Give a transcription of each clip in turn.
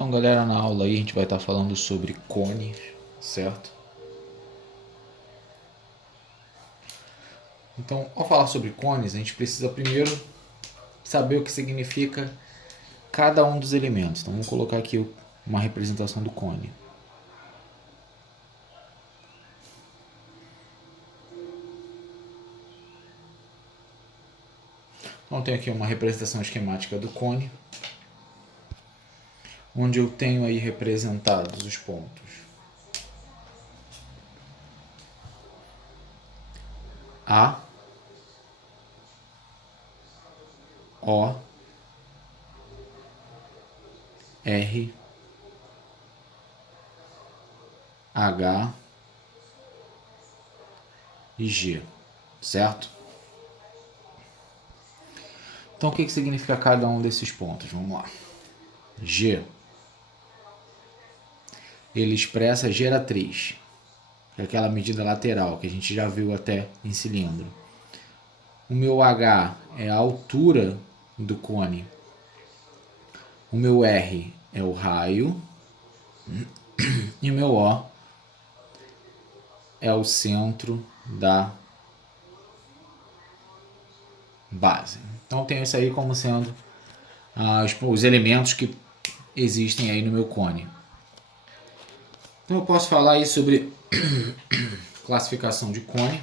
Então, galera, na aula aí a gente vai estar falando sobre cones, certo? Então, ao falar sobre cones, a gente precisa primeiro saber o que significa cada um dos elementos. Então, vamos colocar aqui uma representação do cone. Então, tenho aqui uma representação esquemática do cone, onde eu tenho aí representados os pontos A, O, R, H e G, certo? Então, o que significa cada um desses pontos? Vamos lá. G, ele expressa a geratriz, que é aquela medida lateral que a gente já viu até em cilindro. O meu H é a altura do cone. O meu R é o raio. E o meu O é o centro da base. Então, tenho isso aí como sendo os elementos que existem aí no meu cone. Então, eu posso falar aí sobre classificação de cone.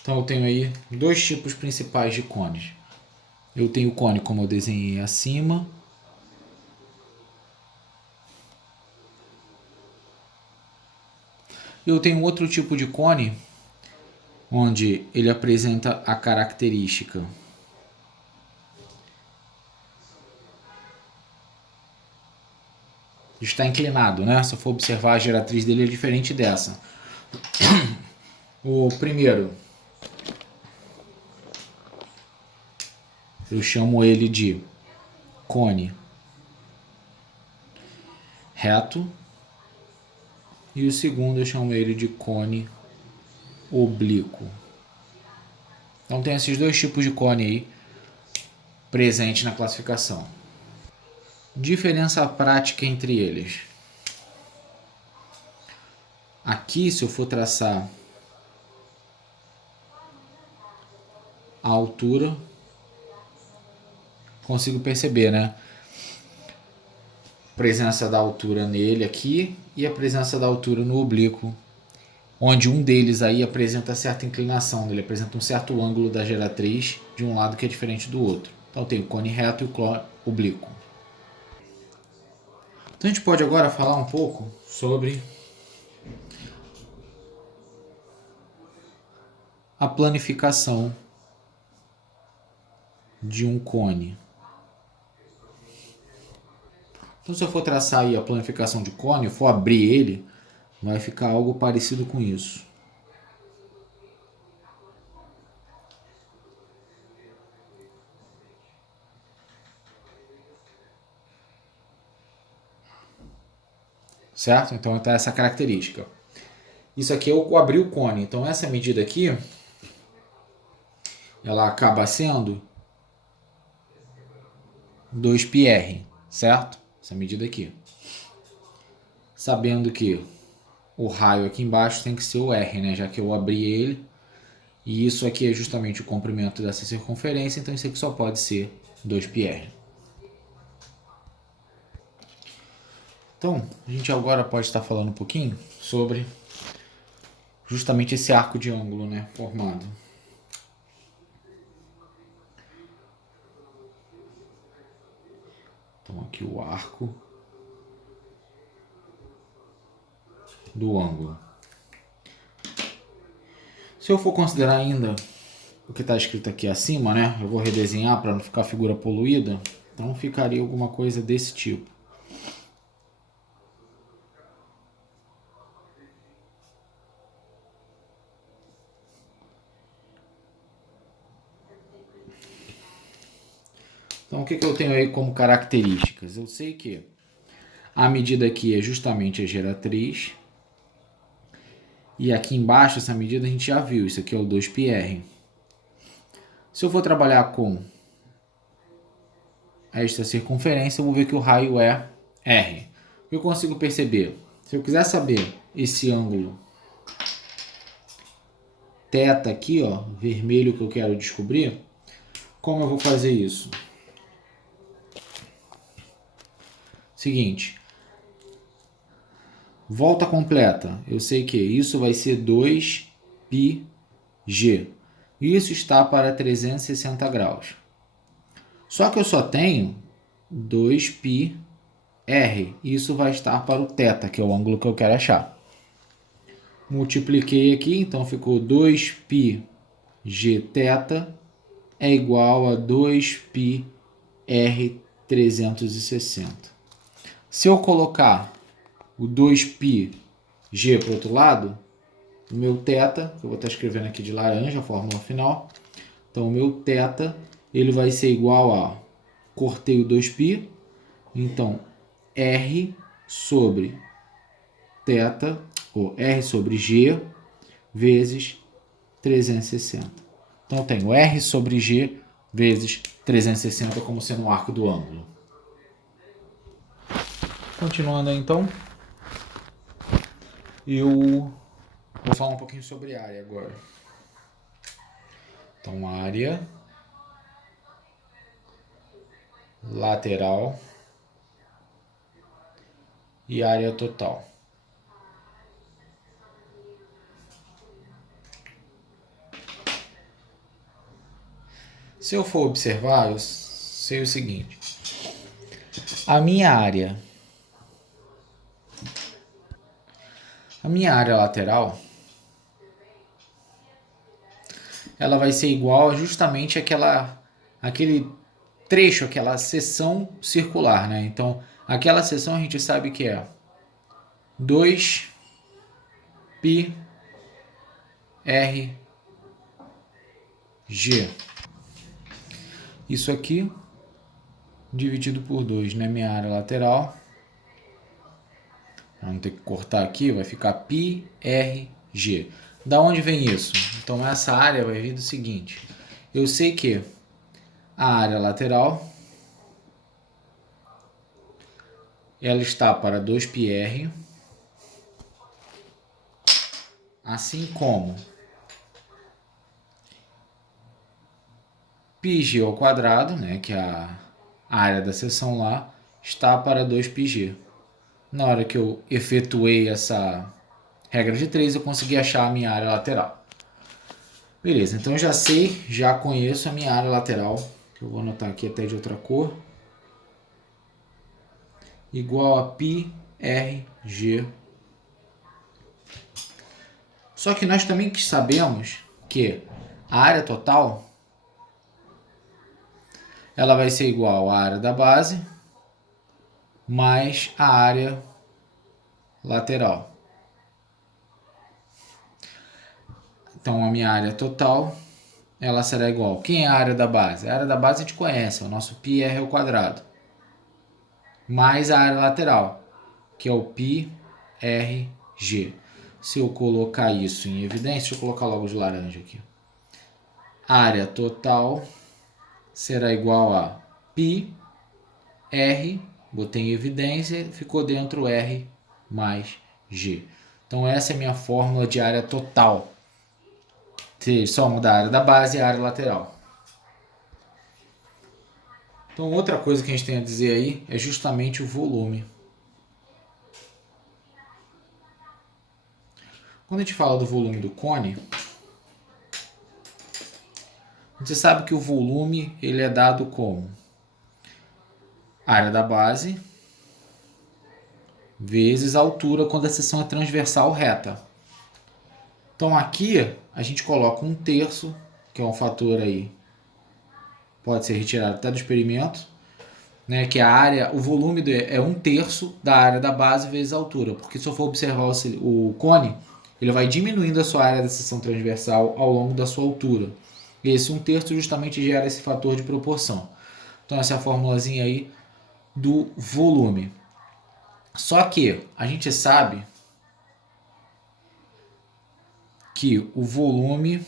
Então, eu tenho aí dois tipos principais de cones. Eu tenho o cone como eu desenhei acima. Eu tenho outro tipo de cone, onde ele apresenta a característica de estar inclinado, né? Se eu for observar a geratriz dele, é diferente dessa. O primeiro, eu chamo ele de cone reto. E o segundo eu chamo ele de cone oblíquo. Então tem esses dois tipos de cone aí presentes na classificação. Diferença prática entre eles. Aqui, se eu for traçar a altura, consigo perceber, né? Presença da altura nele aqui e a presença da altura no oblíquo, onde um deles aí apresenta certa inclinação, ele apresenta um certo ângulo da geratriz de um lado que é diferente do outro. Então tem o cone reto e o cone oblíquo. Então a gente pode agora falar um pouco sobre a planificação de um cone. Então, se eu for traçar aí a planificação de cone, for abrir ele, vai ficar algo parecido com isso. Certo? Então está essa característica. Isso aqui é o abrir o cone. Então essa medida aqui, ela acaba sendo 2πr, certo? Essa medida aqui. Sabendo que o raio aqui embaixo tem que ser o R, né? Já que eu abri ele. E isso aqui é justamente o comprimento dessa circunferência, então isso aqui só pode ser 2πr. Então, a gente agora pode estar falando um pouquinho sobre justamente esse arco de ângulo, né, formado. Então aqui o arco do ângulo. Se eu for considerar ainda o que está escrito aqui acima, né, eu vou redesenhar para não ficar a figura poluída, então ficaria alguma coisa desse tipo. Então, o que eu tenho aí como características? Eu sei que a medida aqui é justamente a geratriz. E aqui embaixo, essa medida a gente já viu, isso aqui é o 2πr. Se eu for trabalhar com esta circunferência, eu vou ver que o raio é R. O que eu consigo perceber? Se eu quiser saber esse ângulo θ aqui, ó, vermelho que eu quero descobrir, como eu vou fazer isso? Seguinte, volta completa. Eu sei que isso vai ser 2πg. Isso está para 360 graus. Só que eu só tenho 2πr. Isso vai estar para o θ, que é o ângulo que eu quero achar. Multipliquei aqui, então ficou 2πg θ é igual a 2πr 360. Se eu colocar o 2πg para o outro lado, o meu θ, que eu vou estar escrevendo aqui de laranja, a fórmula final, então o meu θ ele vai ser igual a, cortei o 2π, então r sobre θ, ou r sobre g, vezes 360. Então eu tenho r sobre g vezes 360 como sendo o arco do ângulo. Continuando aí, então, eu vou falar um pouquinho sobre área agora. Então, área lateral e área total. Se eu for observar, eu sei o seguinte. A minha área lateral, ela vai ser igual a justamente aquele trecho, aquela seção circular, né? Então, aquela seção a gente sabe que é 2πrg. Isso aqui dividido por 2, né? Minha área lateral. Vamos ter que cortar aqui, vai ficar πrg. Da onde vem isso? Então essa área vai vir do seguinte. Eu sei que a área lateral ela está para 2πr, assim como πg ao quadrado, né, que é a área da seção lá, está para 2πg. Na hora que eu efetuei essa regra de 3, eu consegui achar a minha área lateral. Beleza, então eu já sei, já conheço a minha área lateral, que eu vou anotar aqui até de outra cor, igual a πrg. Só que nós também sabemos que a área total ela vai ser igual à área da base mais a área lateral. Então a minha área total ela será igual. Quem é a área da base? A área da base a gente conhece, é o nosso πr ao quadrado. Mais a área lateral, que é o πrg. Se eu colocar isso em evidência, deixa eu colocar logo de laranja aqui. A área total será igual a πr, botei em evidência, ficou dentro R mais G. Então essa é a minha fórmula de área total. Soma da área da base e a área lateral. Então outra coisa que a gente tem a dizer aí é justamente o volume. Quando a gente fala do volume do cone, você sabe que o volume ele é dado como área da base vezes a altura quando a seção é transversal reta. Então aqui a gente coloca 1/3, que é um fator aí, pode ser retirado até do experimento, né, que a área, o volume é 1/3 da área da base vezes a altura, porque se eu for observar o cone, ele vai diminuindo a sua área da seção transversal ao longo da sua altura. E esse 1/3 justamente gera esse fator de proporção. Então essa é a formulazinha aí do volume. Só que a gente sabe que o volume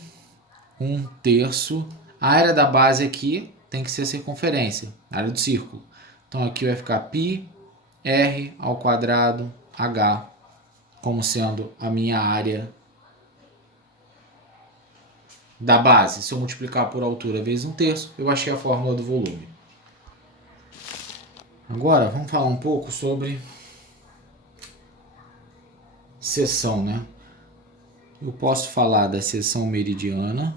1/3, a área da base aqui tem que ser a circunferência, a área do círculo. Então aqui vai ficar πr² h como sendo a minha área da base. Se eu multiplicar por altura vezes 1/3, eu achei a fórmula do volume. Agora vamos falar um pouco sobre seção, né? Eu posso falar da seção meridiana.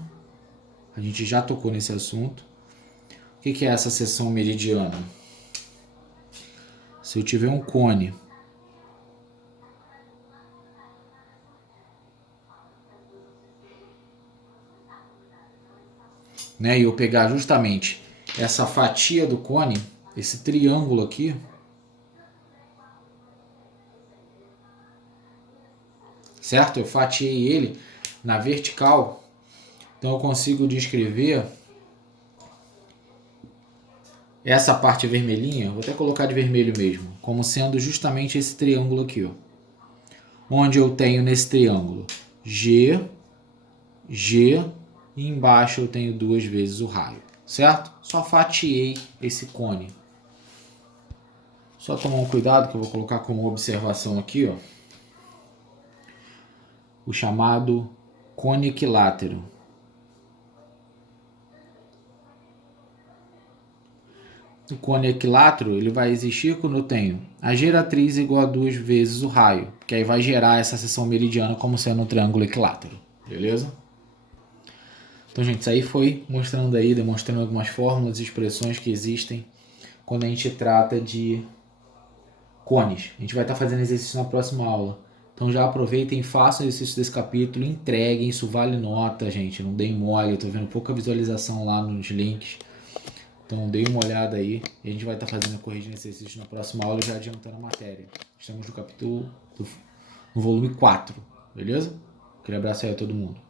A gente já tocou nesse assunto. O que é essa seção meridiana? Se eu tiver um cone e eu pegar justamente essa fatia do cone, esse triângulo aqui, certo? Eu fatiei ele na vertical, então eu consigo descrever essa parte vermelhinha, vou até colocar de vermelho mesmo, como sendo justamente esse triângulo aqui, ó, onde eu tenho nesse triângulo G, G, e embaixo eu tenho 2 vezes o raio, certo? Só fatiei esse cone. Só tomar um cuidado que eu vou colocar como observação aqui, ó, o chamado cone equilátero. O cone equilátero ele vai existir quando eu tenho a geratriz igual a 2 vezes o raio, que aí vai gerar essa seção meridiana como sendo um triângulo equilátero, beleza? Então, gente, isso aí foi mostrando aí, demonstrando algumas fórmulas e expressões que existem quando a gente trata de cones. A gente vai estar fazendo exercício na próxima aula. Então já aproveitem, façam o exercício desse capítulo, entreguem, isso vale nota, gente, não deem mole, eu tô vendo pouca visualização lá nos links. Então dê uma olhada aí e a gente vai estar fazendo a corrigida de exercício na próxima aula, já adiantando a matéria. Estamos no capítulo, no volume 4, beleza? Aquele abraço aí a todo mundo.